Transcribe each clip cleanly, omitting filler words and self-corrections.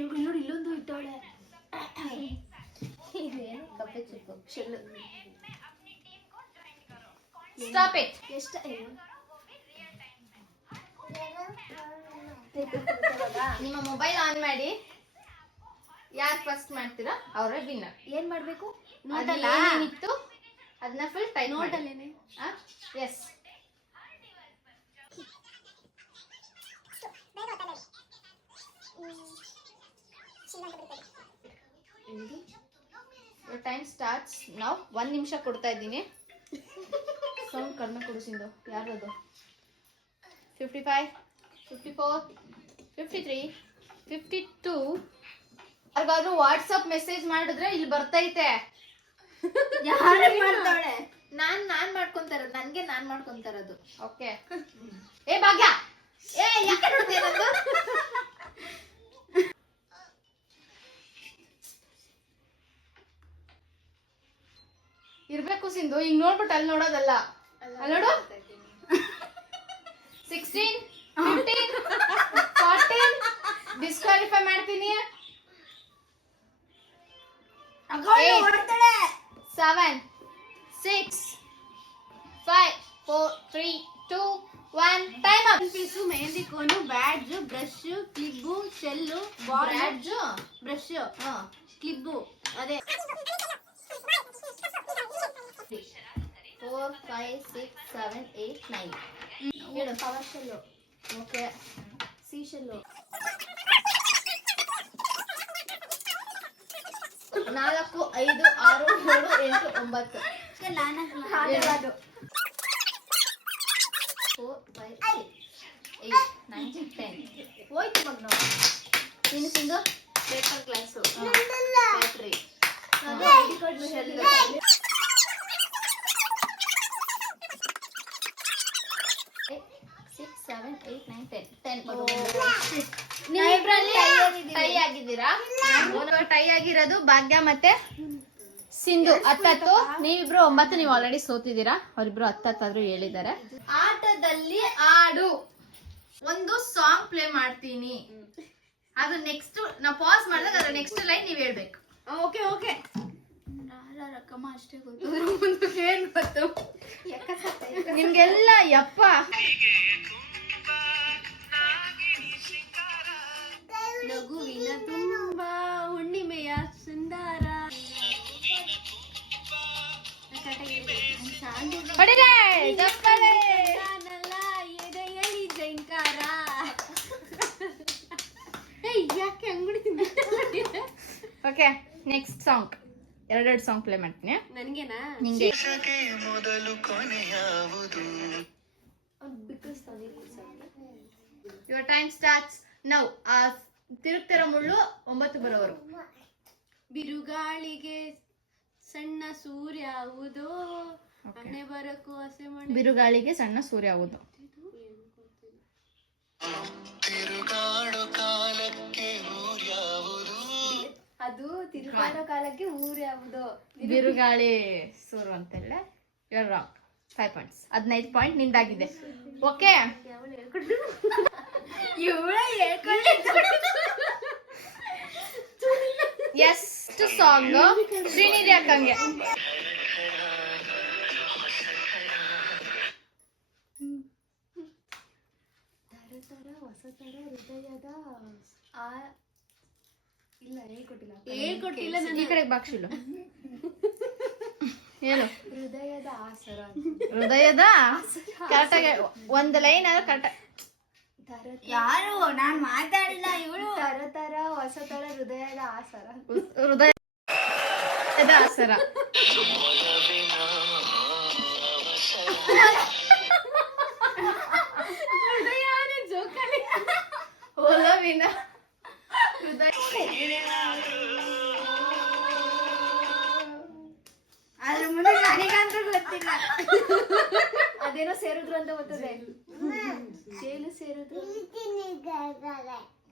ನೋಡಿ ಇಲ್ಲೊಂದು ಇಟ್ಟವಳೆ. ಇದೇನು ಕಪ್ಪೆ ಚಿಪ್ಪು ಶೆಲ್ಲು. Stop it. ಎಷ್ಟ ನಿಮ್ಮ ಮೊಬೈಲ್ ಆನ್ ಮಾಡಿ. ಯಾರು ಫಸ್ಟ್ ಮಾಡ್ತೀರಾ ಅವರೇ ವಿನ್ನರ್. ಏನ್ ಮಾಡ್ಬೇಕು? ಏನಿತ್ತು ಅದನ್ನ ಫುಲ್ ಟೈಪ್ ನೋಟಲ್ಲೇನೆ. ಎಸ್. ಟೈಮ್ ಸ್ಟಾರ್ಟ್ಸ್ ನಾವು 1 ನಿಮಿಷ ಕೊಡ್ತಾ ಇದ್ದೀನಿ. ಸೌಂಡ್ ಕಡಿಮೆ ಕೊಡಿಸಿದ್ದು ಯಾರದು? 55, 54, 53, 52. ಯಾರಿಗಾದ್ರೂ ವಾಟ್ಸಪ್ ಮೆಸೇಜ್ ಮಾಡಿದ್ರೆ ಇಲ್ಲಿ ಬರ್ತೈತೆ. ಯಾರು ಮಾಡ್ತಾಳೆ? ನಾನ್ ಮಾಡ್ಕೊಂತಾರದು. ನನ್ಗೆ ನಾನ್ ಮಾಡ್ಕೊಂತಾರದು. ಓಕೆ. ಏ ಭಾಗ್ಯ, ಏ ಯಾಕೆ ನೋಡ್ತೀಯ ನಂದು? ಇರ್ಬೇಕು ಸಿಂಧು, ಈಗ ನೋಡ್ಬಿಟ್ಟು ಅಲ್ಲಿ ನೋಡೋದಲ್ಲ. ಅಲ್ಲಿ ನೋಡು. 16, 15, 14 ಡಿಸ್ಕ್ವಾಲಿಫೈ ಮಾಡ್ತೀನಿ. 7, 6, 5, 4, 3, 2, 1 time up. Piece, mehndi cone, badge, brush, clip, shell, badge, brush, clip. ಅದೇ 4, 5, 6, 7, 8, 9. ಹೇಳು. Power shell. Okay. Sea shell. 4, 5, 6, 7, 8, 9. 4, 5, 6, 8, 9, 10. ಹೋಯ್ತು ಮಗ್ ನಾವು. ನೀನು Sindhu? Paper class. Battery. Shell. 6, 7, 8, 9, 10. Tie ಆಗಿದ್ದೀರಾ? ಟೈ ಆಗಿರೋದು ಭಾಗ್ಯ ಮತ್ತೆ ಸಿಂಧು 10. ನೀವಿಬ್ರು 9. ನೀವು ಆಲ್ರೆಡಿ ಸೋತಿದ್ದೀರಾ. ಅವರಿಬ್ರು 10 ಆದ್ರೂ ಹೇಳಿದ್ದಾರೆ. ಆಟದಲ್ಲಿ ಆಡು ಒಂದು ಸಾಂಗ್ ಪ್ಲೇ ಮಾಡ್ತೀನಿ. ಅದು ನೆಕ್ಸ್ಟ್ ನಾವು ಪಾಸ್ ಮಾಡಿದಾಗ ಅದ್ರ ನೆಕ್ಸ್ಟ್ ಲೈನ್ ನೀವ್ ಹೇಳ್ಬೇಕು. Okay okay. ರಕ್ಕಮ್ಮ ಅಷ್ಟೇ ಗೊತ್ತು. ಏನ್ ಗೊತ್ತು? ನಿಮ್ಗೆಲ್ಲ ಯಪ್ಪ ನಗುವಿನ ತುಂಬ ಹುಣ್ಣಿಮೆಯ ಸುಂದರ. ಎದೆಯಲಿ ಜೈಂಕಾರ. ಯಾಕೆ ಅಂಗಡಿ? Okay, next song. 2 song play ಮಾಡ್ತೀನಿ. ನನ್ಗೆನಾ? ನಿಂಗೆ. Your time starts now. ತಿರುಗ್ತಿರೋ ಮುಳ್ಳು 9 ಬರೋವರು. ಬಿರುಗಾಳಿಗೆ ಸಣ್ಣ ಸೂರ್ಯ ಆಗುವುದು. ಹಣೆ ಬರಕು ಹಸೆ ಮಣ್ಣು. ಬಿರುಗಾಳಿಗೆ ಸಣ್ಣ ಸೂರ್ಯ ಆಗುವುದು. ತಿರುಗಾಡೋ ಕಾಲಕ್ಕೆ ಅದು ತಿರುಗಾಡೋ ಕಾಲಕ್ಕೆ ಊರು ಯಾವುದು? ಬಿರುಗಾಳಿ ಸೂರು ಅಂತೆಲ್ಲ. Your wrong. 5 ಪಾಯಿಂಟ್ಸ್. 15 ಪಾಯಿಂಟ್ ನಿಂದಾಗಿದೆ. ಓಕೆ, ಎಷ್ಟು ಸಾಂಗ್ ಶ್ರೀನಿಧಿ ಅಕ್ಕಂಗೆ. ಹೊಸತರ ಹೃದಯದ ಇಲ್ಲ ಹೇಳ್ಕೊಟ್ಟಿಲ್ಲ. ಈ ಕಡೆ ಬಾಕ್ಷಿಲು ಹೇಳು. ಹೃದಯದ ಆಸರ. ಹೃದಯದ ಕರೆಕ್ಟಾಗಿ ಒಂದು ಲೈನ್ ಆದ್ರೆ ಕರೆಕ್ಟ್. ಯಾರು? ನಾನ್ ಮಾತಾಡಿಲ್ಲ. ಇವಳು ತರ ಹೊಸತರ ಹೃದಯದ ಆಸರ. ಹೃದಯದ ಆಸರ. ಜೋಕಾಲಿ. ಒಲವಿನ ಹೃದಯ. ಅದ್ರ ಮುಂದೆ ನನಗಂತೂ ಗೊತ್ತಿಲ್ಲ. ಅದೇನೋ ಸೇರಿದ್ರು ಅಂತ ಗೊತ್ತದೆ. ಜೇಲು ಸೇರಿದ್ರು.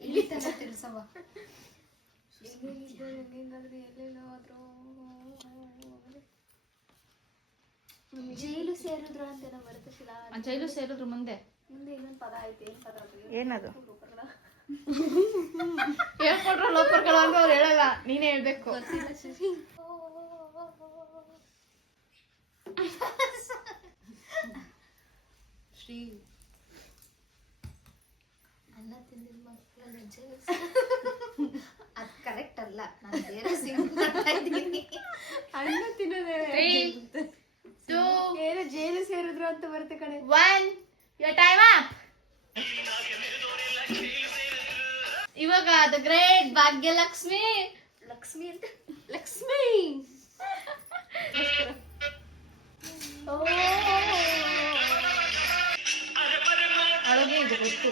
ಇಲ್ಲಿ ತನಕ ತಿಳ್ಸವ. ಎಲ್ಲೆಲ್ಲೋ ಆದ್ರೂ ಜೈಲು ಸೇರಿದ್ರು ಅಂತ ಬರುತ್ತಿಲ್ಲ. ಜೈಲು ಸೇರಿದ್ರು ಮುಂದೆ ಇನ್ನೊಂದು ಪದ ಐತಿ. ಏನ್ ಪದ ಅದು? ಏನದು? ಹೇಳ್ಕೊಟ್ರ ಲೋಪರ್ಗಳು ಅಂತ ಅವ್ರು ಹೇಳಲ್ಲ, ನೀನೇ ಹೇಳ್ಬೇಕು. ಗೊತ್ತಿಲ್ಲ ಶಶಿ. ಶ್ರೀ ಅನ್ನ ತಿಂದಿದ ಮಕ್ಕಳ ಅದು ಕರೆಕ್ಟ್ ಅಲ್ಲ, ನಾನು ಬೇರೆ ಮಾಡ್ತಾ ಇದ್ದೀನಿ. ಅನ್ನ ತಿನ್ನೋದೇ 3, 2, ಏನೋ ಜೇನು ಸೇರಿದ್ರು ಅಂತ ಬರುತ್ತೆ ಕಣೆ. 1 your time up. ಇವಾಗ ದ ಗ್ರೇಟ್ ಭಾಗ್ಯಲಕ್ಷ್ಮಿ. ಲಕ್ಷ್ಮಿ ಅಂತ ಲಕ್ಷ್ಮಿ ಅಳಗೆ ಇದು ಗೊತ್ತು.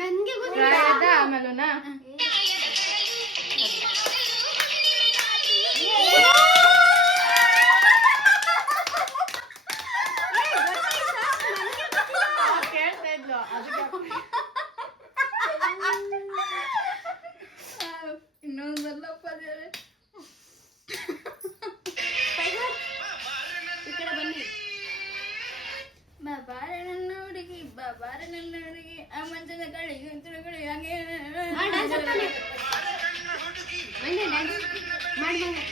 ನನ್ಗೆ ಪ್ರಾಯದ ಆಮೇಲುನಾ ಕೇಳ್ತಾ ಇದ್ಲು ಅದಕ್ಕೆ. ಇನ್ನೊಂದಲ್ಲಪ್ಪ ದೇವ್ರೆ. ಈ ಕಡೆ ಬನ್ನಿ. ಬಾಬಾರೆ ನನ್ನ ಹುಡುಗಿ, ಬಾಬಾರೆ ನನ್ನ ಹುಡುಗಿ, ಆ ಮಂಚದ ಗಳಿಗೆ ತಿರುಗಳಿ ಹಂಗೆ ಡ್ಯಾನ್ಸ್ ಆಗ್ತಾನೆ. ಬನ್ನಿ ಡ್ಯಾನ್ಸ್ ಮಾಡಿ ಬನ್ನಿ.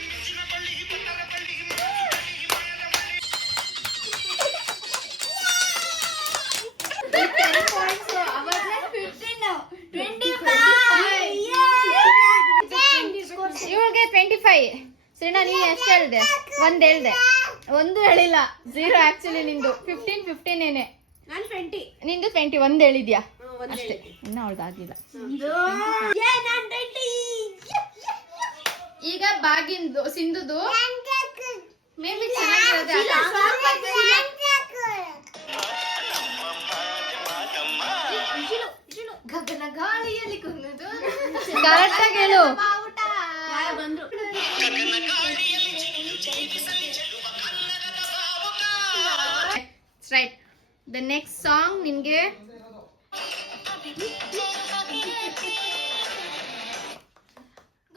ಇವಳಿಗೆ 25. ಶ್ರೀನಾ ನೀ ಎಷ್ಟು ಹೇಳ್ದೆ? 1 ಹೇಳ್ದೆ, 1 ಹೇಳಿಲ್ಲ. 0 ಆಕ್ಚುಲಿ ನಿಂದು 15 ಏನೇ. ನಾನು 20. ನಿಂದು 21 ಹೇಳಿದ್ಯಾ ಒಂದ್ ಅಷ್ಟೇ, ಇನ್ನ ಅವ್ಳದಾಗಿಲ್ಲ. ಈಗ ಬಾಗಿಂದು ಸಿಂಧುದು ಮೇಬಿ ಚೆನ್ನಾಗಿರೋದೆ. ಗಗನ ಗಾಳಿಯಲ್ಲಿ ಕುನ್ನದು ಕರೆಕ್ಟಾಗಿ ಹೇಳು. ಯಾರೋ ಬಂದ್ರು. ರೈಟ್. ದ ನೆಕ್ಸ್ಟ್ ಸಾಂಗ್ ನಿನ್ಗೆ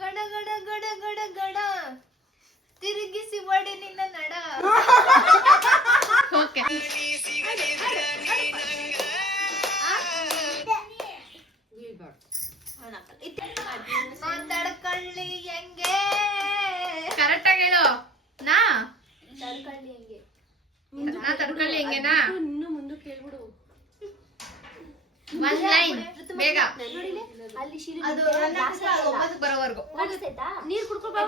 ಗಡ ಗಡ ಗಡ ಗಡ ಗಡ ತಿರುಗಿಸಿ ಒಡೆ ನಿನ್ನ ನಡ. ಓಕೆ. ಮಾತಾಡ್ಕೊಳ್ಳಿ ಹೆಂಗೆ, ಕರೆಕ್ಟಾಗಿ ಹೇಳು. ನಾ ತಡ್ಕೊಳ್ಳಿ ಹೆಂಗೆ. ತಡ್ಕೊಳ್ಳಿ ಹೆಂಗೆನಾ? ಇನ್ನು ಮುಂದಕ್ಕೆ ಹೇಳ್ಬಿಡು. 1 ಲೈನ್ ಬೇಗ. ಅಲ್ಲಿ ಶಿರು ಅದು 9 ಬರೋವರೆಗೂ. ನೀರ್ ಕುಡ್ಕೊಬಾ,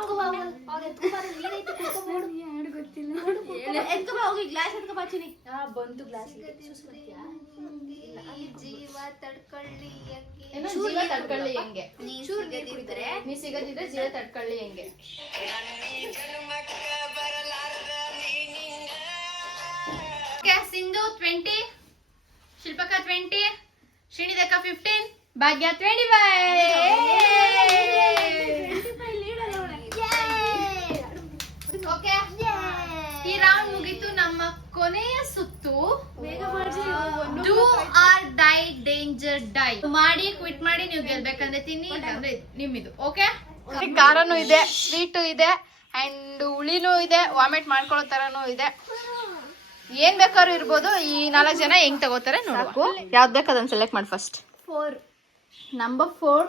ನೀರೈತೆ ಕುಡ್ಕೊಬೋದು. ಯಾರು ಗೊತ್ತಿಲ್ಲ. ಎತ್ಕೊಬಾ ಹೋಗಿ, ಗ್ಲಾಸ್ ಎತ್ಕೊಬಾ ಚಿನಿ. ಬಂತು ಗ್ಲಾಸ್. ಅಲ್ಲಿ ಜೀವ ತಡ್ಕೊಳ್ಳಿ ಹೆಂಗೆ. ಏನೋ ಜೀವ ತಡ್ಕೊಳ್ಳಿ ಹೆಂಗೆ. ನೀ ಸಿಗದಿದ್ರೆ ನೀ ಸಿಗದಿದ್ರೆ ಜೀವ ತಡ್ಕೊಳ್ಳಿ ಹೆಂಗೆ. ಸಿಂಧು 20, ಶಿಲ್ಪಕ 20, ಶ್ರೀನಿಧಕ 15, ಭಾಗ್ಯ 25. ಓಕೆ, ಈ ರೌಂಡ್ ಮುಗೀತು. ನಮ್ಮ ಕೊನೆಯ ಸುತ್ತು do or die danger die. ಮಾಡಿ ಕ್ವಿಟ್ ಮಾಡಿ ನೀವು ಗೆಲ್ಬೇಕಂದ್ರೆ ತಿನ್ನಿ, ಇಲ್ಲಾಂದ್ರೆ ನಿಮ್ಮಿದು. ಓಕೆ, ಖಾರನೂ ಇದೆ, ಸ್ವೀಟು ಇದೆ, ಅಂಡ್ ಹುಳಿನೂ ಇದೆ, ವಾಮಿಟ್ ಮಾಡ್ಕೊಳ್ಳೋ ತರನೂ ಇದೆ. ಏನ್ ಬೇಕಾದ್ರೂ ಇರ್ಬೋದು. ಈ 4 ಜನ ಹೆಂಗ್ ತಗೋತಾರೆ ನೋಡುವ. ಯಾವ್ದು ಬೇಕು ಅದನ್ನ ಸೆಲೆಕ್ಟ್ ಮಾಡಿ ಫಸ್ಟ್. 4 ನಂಬರ್ 4.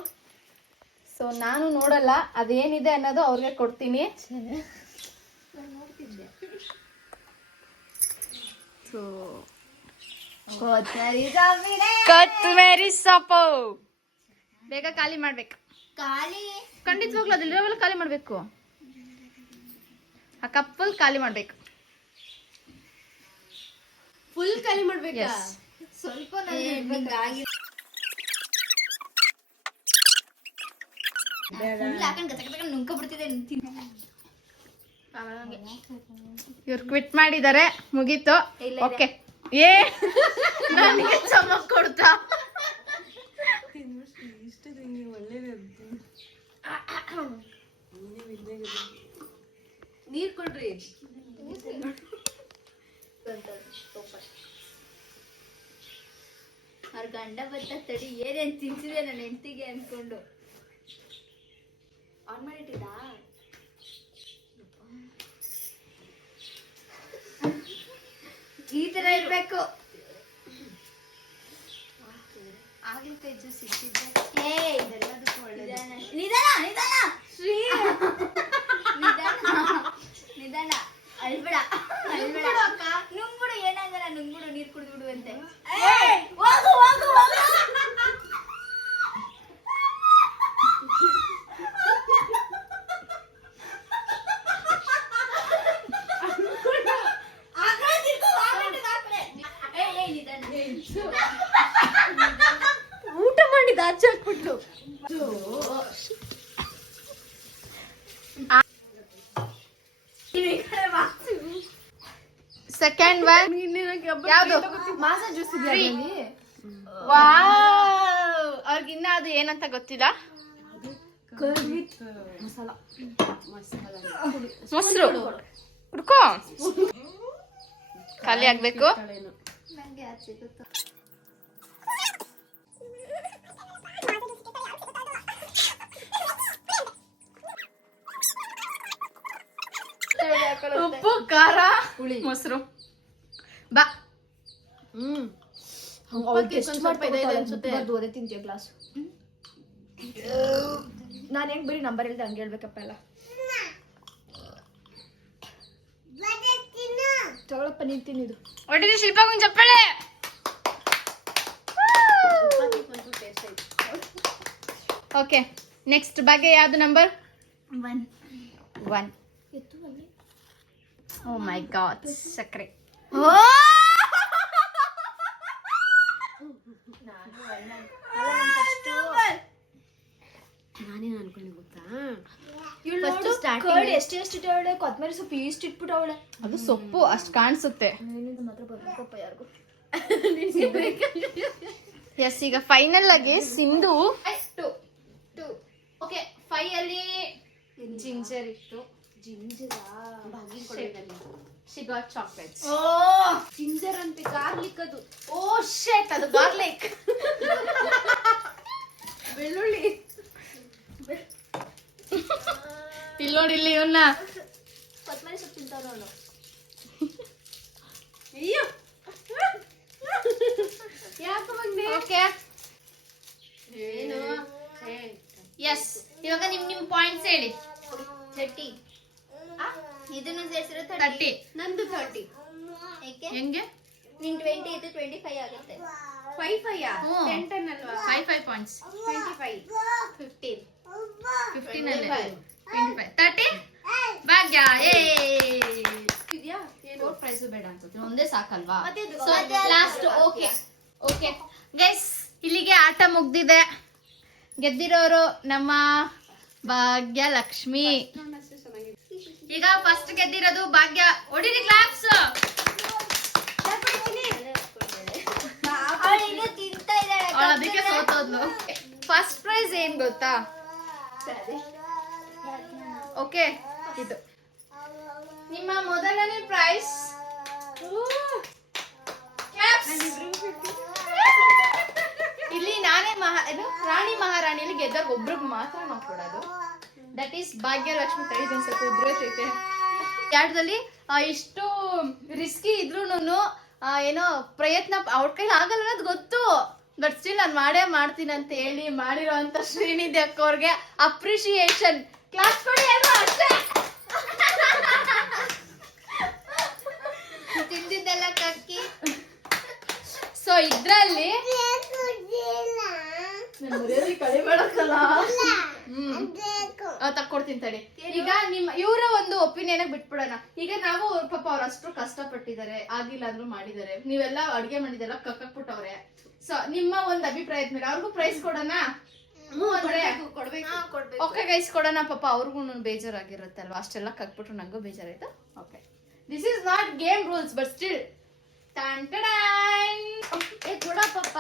ಸೊ ನಾನು ನೋಡಲ್ಲ ಅದೇನಿದೆ ಅನ್ನೋದು ಅವ್ರಿಗೆ ಕೊಡ್ತೀನಿ. ಕೊತ್ತಂಬರಿ ಸೊಪ್ಪು ಬೇಗ ಖಾಲಿ ಮಾಡ್ಬೇಕು. ಖಾಲಿ ಖಂಡಿತವಾಗ್ಲೂ ಅದಿಲ್ಲ, ಖಾಲಿ ಮಾಡ್ಬೇಕು. ಆ ಕಪ್ಪಲ್ ಖಾಲಿ ಮಾಡ್ಬೇಕು. ಫುಲ್ ಖಾಲಿ ಮಾಡ್ಬೇಕಾ? ಸ್ವಲ್ಪ ನುಂಕ ಬಿಡ್ತಿದೆ. ಇವ್ರು ಕ್ವಿಟ್ ಮಾಡಿದ್ದಾರೆ, ಮುಗೀತು. ಓಕೆ, ಏ ನನಗೆ ಚಮಕ್ ಕೊಡ್ತಾ. ನೀರ್ ಕೊಡ್ರಿ. ಅವ್ರ ಗಂಡ ಬತ್ತ ತಡಿ, ಏನೇನ್ ತಿನ್ಸಿದೆ ನನ್ನ ಹೆಂಡತಿಗೆ ಅನ್ಕೊಂಡು ಆನ್ ಮಾಡಿಟ್ಟಿದ್ದ. ಈ ತರ ಇರ್ಬೇಕು. ಆಗ್ಲಿಕ್ಕೆ ಜ್ಯೂಸ್ ಇಟ್ಟಿದ್ದೆ. ಇದೆಲ್ಲದಕ್ಕೂ ಒಳ್ಳೆದು. ನಿಧಾನ ಅಳ್ಬೇಡ ನುಂಗ್ಬಿಡು, ಏನಾಗಲ್ಲ ನುಂಗ್ಬಿಡು, ನೀರ್ ಕುಡಿದ್ಬಿಡು ಅಂತೆ. ಹೋಗು ಹೋಗು ಹೋಗು. ಊಟ ಮಾಡಿದ ಆಚೆ ಹಾಕ್ಬಿಟ್ಲು. ಸೆಕೆಂಡ್ ಒನ್ ಯಾವ್ದು? ಮಾಸಾ ಜ್ಯೂಸ್ ಇದೆಯಾ? ವಾವ್, ಅವ್ರಿಗಿನ್ನ ಅದು ಏನಂತ ಗೊತ್ತಿಲ್ಲ. ಮೊಸರು ಹುಡ್ಕೋ, ಖಾಲಿ ಆಗ್ಬೇಕು. ನಂಗೆ ಆಚೆ ಗೊತ್ತು. ಉಪ್ಪು, ಖಾರ, ಮೊಸರು. ಬಾ. ಅದೇ ತಿಂತೀಯ ಗ್ಲಾಸ್. ನಾನು ಹೆಂಗ್ ಬರೀ ನಂಬರ್ ಹೇಳ್ದೆ ಹಂಗೆ ಹೇಳ್ಬೇಕಪ್ಪ ಎಲ್ಲ. ತಗೊಳಪ್ಪ ನೀನ್ ತಿನ್ನಿದು. ಹೊಡಿದು ಶಿಲ್ಪಾಗುನ್ ಚಪ್ಪಳೆ. ಓಕೆ, ನೆಕ್ಸ್ಟ್ ಬಗ್ಗೆ ಯಾವ್ದು ನಂಬರ್? 1. ಓ ಮೈ ಗಾಡ್, ಸಕ್ಕರೆ. ನಾನೇನು ಅನ್ಕೊಂಡೆ ಗೊತ್ತಾ? ಕರ್ಡ್ ಎಷ್ಟು ಅವಳೆ, ಕೊತ್ತಂಬರಿ ಸೊಪ್ಪು ಇಷ್ಟು ಇಟ್ಬಿಟ್ಟವಳೆ. ಅದು ಸೊಪ್ಪು ಅಷ್ಟು ಕಾಣಿಸುತ್ತೆ. ಮಾತ್ರ ಬರ್ಬೇಕಪ್ಪ ಯಾರಿಗೂ. ಎಸ್, ಈಗ ಫೈನಲ್ ಆಗಿ ಸಿಂಧು 2. ಓಕೆ, 5 ಅಲ್ಲಿ ಜಿಂಜರ್ ಇತ್ತು. She got chocolates. ಜಿಂಜರ್ ಅಂತೆ, ಗಾರ್ಲಿಕ್ ಅದು. Oh shit, ಅದು garlic. ಬೆಳ್ಳುಳ್ಳಿ. ಇಲ್ಲಿ ನೋಡಿ, ಇಲ್ಲಿ ಇವನ್ನ ಕೊತ್ತಂಬರಿ ಸೊಪ್ಪು ತಿಂತಾವ ನೋಡು. ಓಕೆ, ಏನು? ಎಸ್, ಇವಾಗ ನಿಮ್ ಪಾಯಿಂಟ್ಸ್ ಹೇಳಿ. 30. ಇದನ್ನು ಸೇರಿಸಿರೋ 30. ನಂದು 30. ಏಕೆ? ಹೆಂಗೆ? ನಿನ್ 20 ಇದು 25 ಆಗುತ್ತೆ. 5 ಹ್ಮ್. 10 ಅಲ್ವಾ? 5 ಪಾಯಿಂಟ್ಸ್. 25 15 15 ಅಲ್ಲೇ 25 30 ಭಾಗ್ಯ. ಇದೆಯಾ? ಏನು ಪ್ರೈಸ್ ಬೇಡ ಅಂತ ಒಂದೇ ಸಾಕಲ್ವಾ? ಮತ್ತೆ ಇದು ಸೊ ಮತ್ತೆ ಲಾಸ್ಟ್. ಓಕೆ ಓಕೆ ಗೈಸ್, ಇಲ್ಲಿಗೆ ಆಟ ಮುಗ್ದಿದೆ. ಗೆದ್ದಿರೋರು ನಮ್ಮ ಭಾಗ್ಯಲಕ್ಷ್ಮಿ. ಈಗ ಫಸ್ಟ್ ಗೆದ್ದಿರೋದು ಭಾಗ್ಯ. ಹೊಡಿರಿ ಕ್ಲಾಪ್ಸ್. ಅವಳು ಇನ್ನೂ ತಿಂತಾ ಇದ್ದಾಳೆ. ಅವಳು ಅದಕ್ಕೆ ಸೋತೋದ್ಲು. ಫಸ್ಟ್ ಪ್ರೈಸ್ ಏನ್ ಗೊತ್ತಾ? ಓಕೆ, ಇದು ನಿಮ್ಮ ಮೊದಲನೇ ಪ್ರೈಸ್. ಇಲ್ಲಿ ನಾನೇ ರಾಣಿ ಮಹಾರಾಣಿಯಲ್ಲಿ ಗೆದ್ದವ್ರಿಗೆ ಒಬ್ರಿಗೆ ಮಾತ್ರ ನಾವು ಕೊಡೋದು. That is Bhagyalakshmi. ತಳಿದ ಸ್ವಲ್ಪ ಉದ್ರೈತೈತೆ ಯಾಟದಲ್ಲಿ. ಇಷ್ಟು ರಿಸ್ಕಿ ಇದ್ರೂನು ಏನೋ ಪ್ರಯತ್ನ ಅವ್ರ ಕೈಲಿ ಆಗಲ್ಲ ಅನ್ನೋದು ಗೊತ್ತು. ಬಟ್ ಸ್ಟಿಲ್ ನಾನು ಮಾಡೇ ಮಾಡ್ತೀನಿ ಅಂತ ಹೇಳಿ ಮಾಡಿರೋ ಅಂತ ಶ್ರೀನಿಧಿ ಅಕ್ಕ ಅವ್ರಿಗೆ ಅಪ್ರಿಶಿಯೇಷನ್. ಕ್ಲಾಸ್ ಕೊಡಿ ಅಲ್ವಾ? ಅಷ್ಟೇ. ತಿಂದಿದ್ದೆಲ್ಲ ಕಕ್ಕಿ. ಸೊ ಇದ್ರಲ್ಲಿ ತಕ್ಕೊಡ್ತೀನಿ ತಡಿ. ಈಗ ನಿಮ್ಮ ಇವರ ಒಂದು ಒಪಿನಿಯನ್ ಬಿಟ್ಬಿಡೋಣ. ಈಗ ನಾವು ಪಾಪ ಅವ್ರ ಅಷ್ಟು ಕಷ್ಟಪಟ್ಟಿದ್ದಾರೆ, ಆಗಿಲ್ಲ ಅಂದ್ರೂ ಮಾಡಿದ್ದಾರೆ. ನೀವೆಲ್ಲ ಅಡ್ಗೆ ಮಾಡಿದೆಲ್ಲ ಕಕ್ಕಕ್ಬಿಟ್ಟವ್ರೆ. ಸೊ ನಿಮ್ಮ ಒಂದು ಅಭಿಪ್ರಾಯದ ಮೇಲೆ ಅವ್ರಿಗೂ ಪ್ರೈಸ್ ಕೊಡೋಣ. ಓಕೆ ಗೈಸ್, ಕೊಡೋಣ. ಪಾಪ ಅವ್ರಿಗೂ ಬೇಜಾರಾಗಿರುತ್ತಲ್ವಾ, ಅಷ್ಟೆಲ್ಲ ಕಕ್ಬಿಟ್ರು. ನಂಗೂ ಬೇಜಾರಾಯ್ತು. Okay, this is not game rules but still. ಕೊಡ ಪಾಪ.